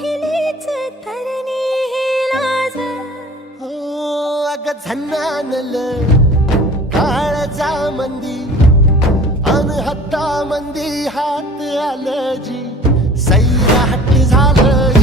पहिलीच तरणी ही लाज. हो अग झन्नानल काळजा मंदी अन हत्ता मंदी हात आलं जी सैरा हट्टी झालं